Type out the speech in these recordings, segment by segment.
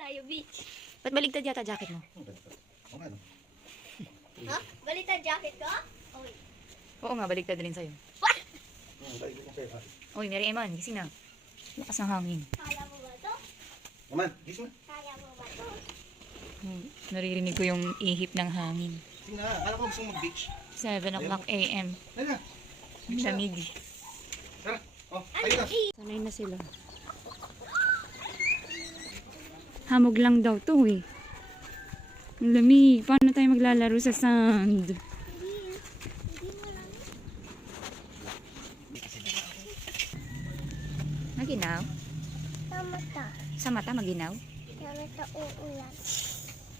tayo, beach. Ba't baligtad yata jacket mo? Ha? Baliktad jacket ko? Oy. Oo nga, baligtad rin sa'yo. Uy, Mary Eman, gising na. Lakas ng hangin. Kaya mo ba to? Naman, gising na. Kaya mo ba to? Naririnig ko yung ihip ng hangin. Gising na. Akala ko gusto mo mag-beach. 7 o'clock a.m. Tara. Ang lamig. Tara. Oh, tayo na. Sanay na sila. Hamog lang daw to eh. Ang lamig. Paano tayo maglalaro sa sand? Maginaw? Sa mata. Sa mata maginaw? Sa mata uulan.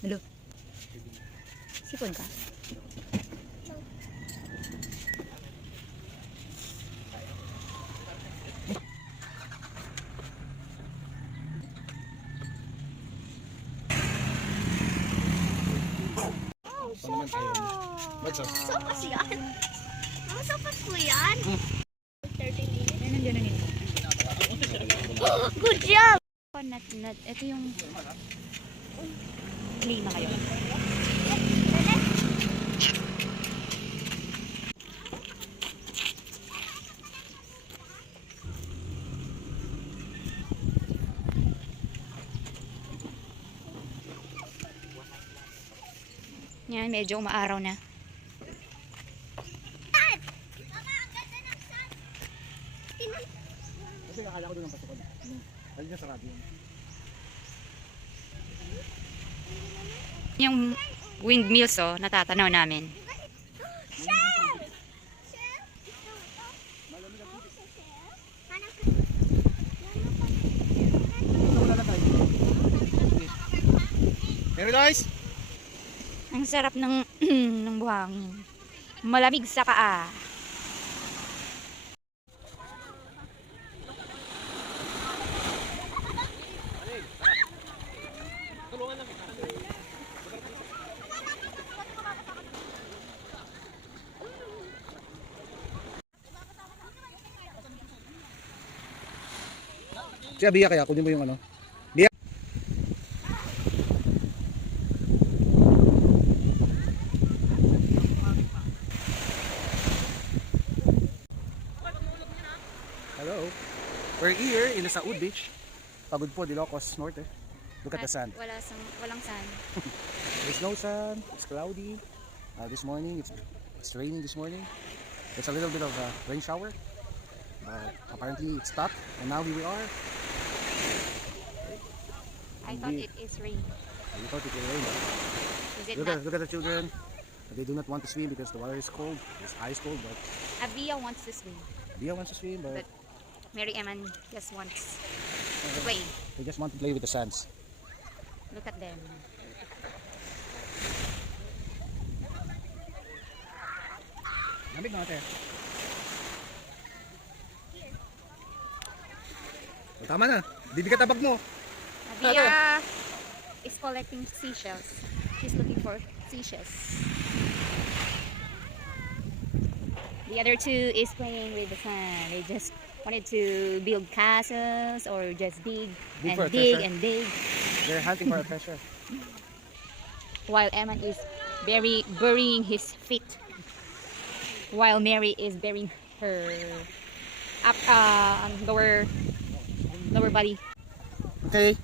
Hello? Sipon ka? Sopas yan? Mga sopas ko yan? 30 minutes. Yan ang gano'n mo. Good job! Nat. Ito yung klima kayo. Yan, medyo umaaraw na. Kasi akala ko doon ang pasukan. Ayun na sarado yun. Yung windmills, oh, natatanaw namin. Mary guys! Ang sarap ng ng buhangin. Malamig sa paa. Si Abia kaya, kunin mo yung ano. Bia. Hello. We're here in the Saud Beach. Pagod po, Ilocos Norte. Look at the sand. Walang sand. There's no sun. It's cloudy. This morning, it's raining this morning. It's a little bit of a rain shower. But apparently it's stopped. And now here we are. I thought it is rain. You thought it will rain. Is it Look not? at the children. They do not want to swim because the water is cold. It's ice cold, but Avia wants to swim. Bia wants to swim, but Mary Eman just wants to play. they just want to play with the sands. Look at them. Lamig na ate. O, tama na. Bibigat abag mo. Avia is collecting seashells. She's looking for seashells. The other two is playing with the sand. They just wanted to build castles or just dig Dig and for a dig treasure. and dig. They're hunting for a treasure. While Eman is burying his feet. While Mary is burying her lower body. Okay.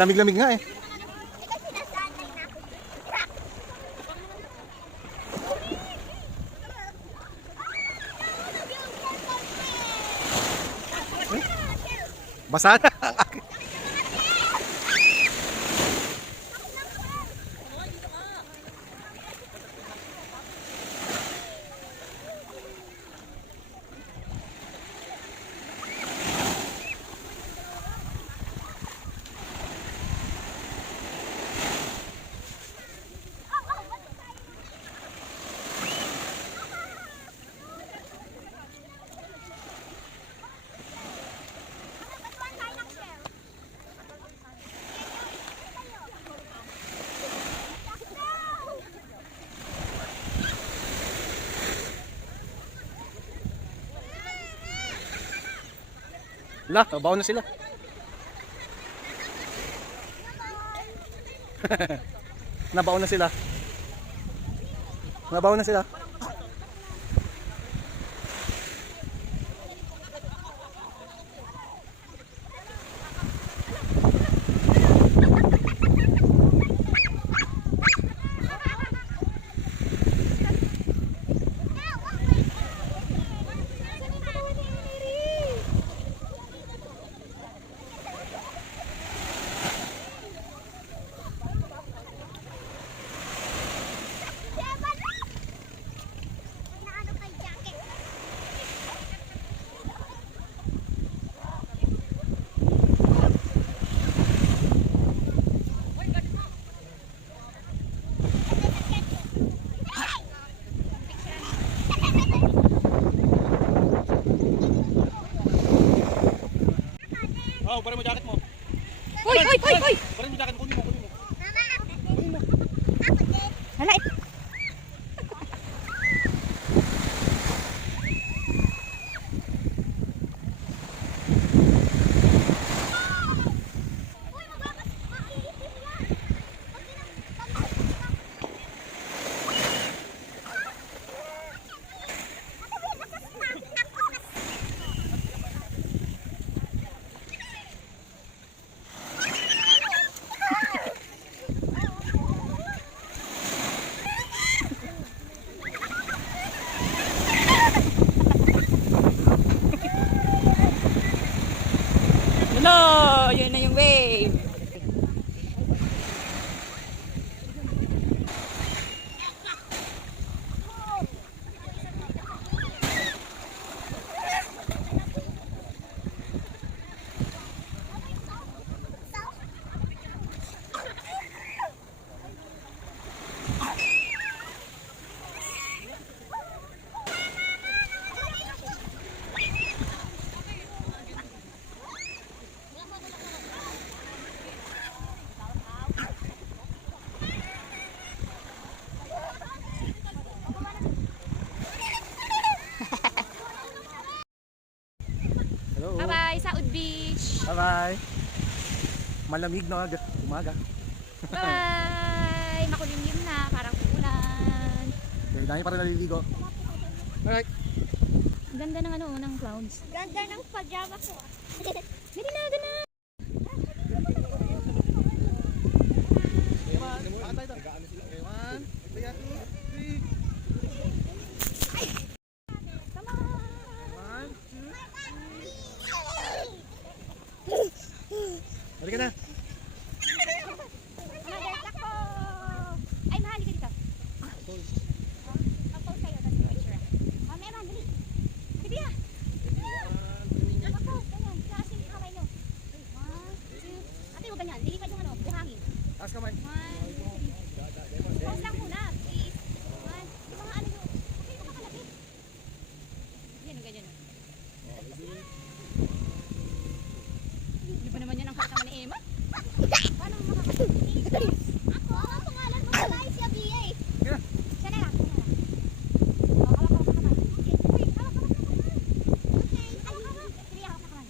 Lamig-lamig nga eh. Basa na. La, baon na sila. Nabaon na sila. Nabaon na sila. Oh, parang mo jacket mo. Uy, uy, uy, uy! Parang mo jacket mo, kunin mo, kunin mo. Hala, hello! Yun na yung wave. Hello. Bye-bye, Saud Beach. Bye-bye. Malamig na umaga. Bye! Makulimlim na, parang ulan. Okay, dami pa rin naliligo. Alright. Ang ganda ng ano, ng clouds. Ganda ng pajama ko. Dali na, gana. Halika na. Mother ako! Ay, mahal ka dito. Mag-pose kayo, tapos picture. Mamaya, man, dali. Dali ah. Ako, ganyan. Klase yung kamay nyo. 1, 2. Ate, huwag ganyan. Lilipad yung ano, buhangin. Taas kamay. 1, 2, 3. Pause lang muna, please. 1. Yung mga ano nyo. Okay, yung makalapit. Yan, o ganyan. Hindi ba naman yan ang harta ni Emma? Paano makakasindi? Ako, ang pangalan mo pala ay si Abia eh. Sige na. Siya na lang, siya na lang. O, hawak ka naman. Uy, hawak ka naman. Okay, Ay, sige, hawak ka naman.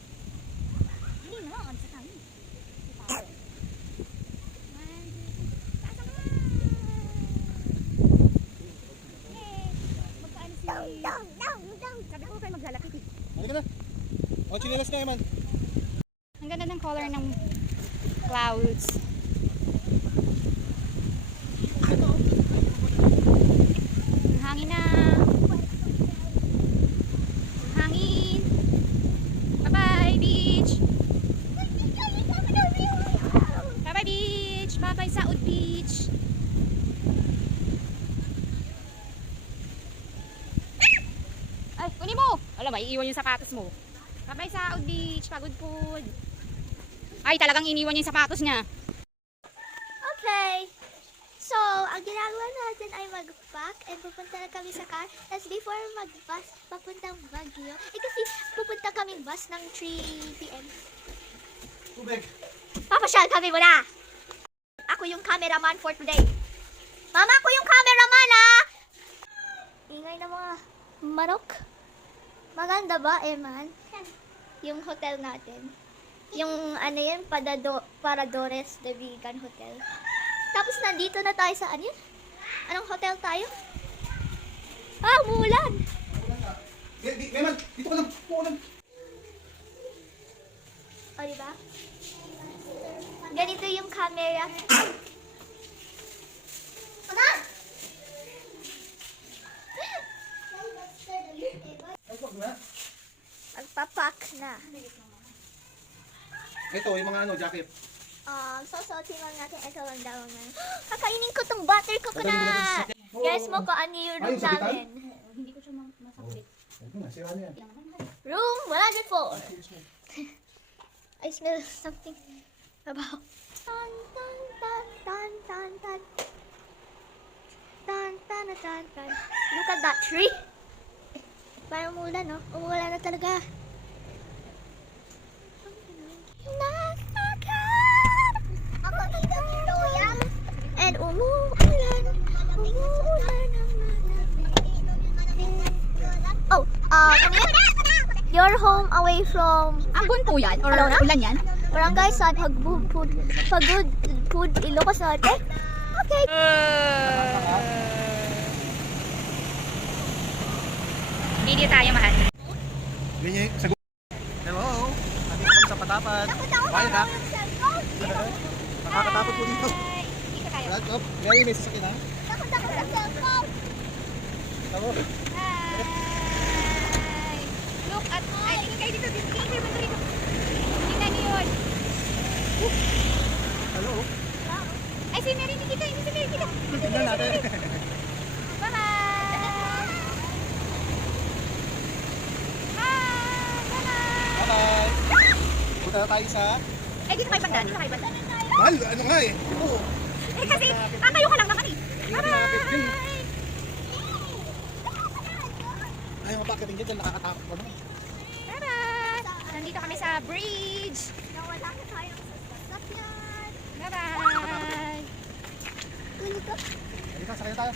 Hindi na, ang sa tayo. Si Power. 1, 2, taas naman. Yay! Magkaano si... Sabi ko kayo maglalapit eh. Halika na. Oh, chinelas na yaman. Ang ganda ng color ng clouds. Ang hangin na. Ang hangin. Bye-bye, beach. Bye-bye, beach. Bye-bye, Saud Beach. Ay, kunin mo. Alam, maiiwan yung sapatos mo. Bye-bye, Saud Beach. Pagod food. Ay, talagang iniwan niya yung sapatos niya. Okay. So, ang ginagawa natin ay mag-pack and pupunta na kami sa car. Tapos before mag-bus, papuntang Baguio. Kasi pupunta kaming bus ng 3 p.m. Tubig. Papasyal kami muna. Ako yung cameraman for today. Mama, ako yung cameraman ah! Ingay na mga manok. Maganda ba, Eman? yung hotel natin. Yung ano yun, Paradores de Vegan Hotel. Tapos nandito na tayo sa ano yun? Anong hotel tayo? Ah, umuulan! Meman, dito ka lang. Puko lang. O, diba? Ganito yung camera. Ay, wag na. Magpapak na. Ito, yung mga ano, jacket. Susuotin lang natin ito lang daw na. Kakainin ko tong buttercoconut! Guys mo ko ano yung room Ayun, sa namin. Hindi ko siya masakit. Ito na, sira na yan. Room 104. I smell something about. Tan tan tan tan tan tan. Tan tan tan tan. Look at that tree. Parang umulan, no? Umulan na talaga. Ako dito ni Royal. And umuulan. Umuulan naman. Oh, ano yun? Your home away from Ambon po yan? Or Ano na? ulan yan? Barangay San Pagud Ilocos Norte. Okay. Video tayo, mahal. Ganyan, sagot. Hello. Nandito kami sa Patapan. Bayad ha? Nakakatakot po dito. Dito tayo. Flag up. Gary, may sasakyan ha? Takot ako sa cellphone. Tama. Hi! Look at... Ay, tingin kayo dito. Tingin kayo dito. Tingnan niyo yun. Hello. Ay, si Mary, hindi kita. Hindi si Mary kita. Tingnan natin. Bye-bye! Bye-bye. Punta na tayo sa... Eh, dito kayo banda. Dito kayo banda. Mahal, ano nga eh. Oo. Eh, kasi, tatayo ka lang naman eh. Bye-bye! Ay, mapakating dyan, nakakatakot pa naman. Bye-bye! Nandito kami sa bridge. Nawala ko tayo sa sasakyan. Bye-bye! Tulog ka. Halika, sakay na tayo.